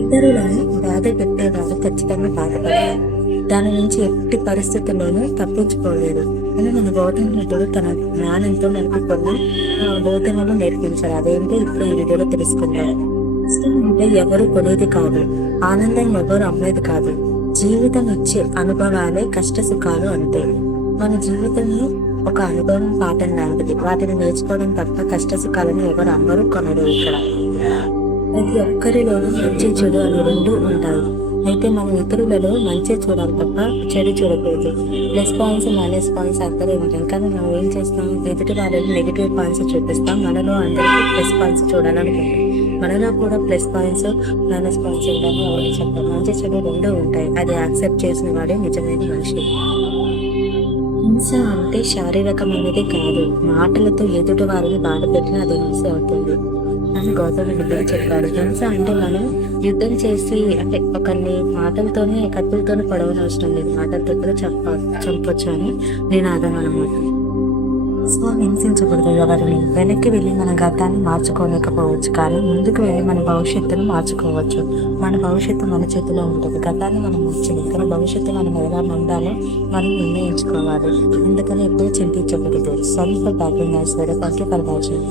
ఇతరులను బాధ పెట్టేవాడు ఖచ్చితంగా బాధపడతాడు. దాని నుంచి ఎట్టి పరిస్థితుల్లోనూ తప్పించుకోలేడు అని మన గౌతమ్ బుద్ధుడు తన జ్ఞానంతో మనకు కొన్ని బోధనలు నేర్పించారు. అదేంటో ఇప్పుడు ఈ వీడియోలో తెలుసుకుందాం. ఇష్టం అంటే ఎవరు కొనేది కాదు, ఆనందం ఎవరు అమ్మేది కాదు, జీవితం ఇచ్చే అనుభవాలే కష్ట సుఖాలు అంటే. మన జీవితంలో ఒక అనుభవం పాఠం లాంటిది. వాటిని నేర్చుకోవడం తప్ప కష్ట సుఖాలను ఎవరు అమ్మరు కొనరు. ఇక్కడ ప్రతి ఒక్కరిలోనూ మంచి చెడు అని రెండు ఉంటాయి. అయితే మనం ఇతరులలో మంచి చూడాలి తప్ప చెడు చూడకూడదు. ప్లస్ పాయింట్స్ మైనస్ పాయింట్స్ అందరూ ఉంటాయి, కానీ మనం ఏం చేస్తాం, ఎదుటి వాళ్ళని నెగిటివ్ పాయింట్స్ చూపిస్తాం. మనలో అందరికీ ప్లస్ పాయింట్స్ చూడాలనుకుంటాం. మనలో కూడా ప్లస్ పాయింట్స్ మైనస్ పాయింట్స్ ఉంటాయని ఎవరికి చెప్పాం. మంచి చెడు రెండు ఉంటాయి. అది యాక్సెప్ట్ చేసిన వాడే నిజమైన మనిషి. హింస అంటే శారీరకమైనది కాదు, మాటలతో ఎదుటి వారిని బాధ పెట్టిన అది హింస అవుతుంది అని గౌతమ బుద్ధుడు చెప్పాడు. హింస అంటే మనం యుద్ధం చేసి అంటే ఒకరిని మాటలతోనే కత్తులతోనే పడవని అవసరం లేదు, మాటలతో కూడా చంపొచ్చు అని నినాదం అన్నమాట. సో హింసించకూడదు ఎవరిని. వెనక్కి వెళ్ళి మన గతాన్ని మార్చుకోలేకపోవచ్చు, కానీ ముందుకు వెళ్ళి మన భవిష్యత్తును మార్చుకోవచ్చు. మన భవిష్యత్తు మన చేతిలో ఉంటుంది. గతాన్ని మనం మార్చలేదు, కానీ భవిష్యత్తు మనం ఎలా ఉండాలో మనం నిర్ణయించుకోవాలి. అందుకని ఎప్పుడు చింతించకూడదు. Sorry for backing nice. Thank you for watching.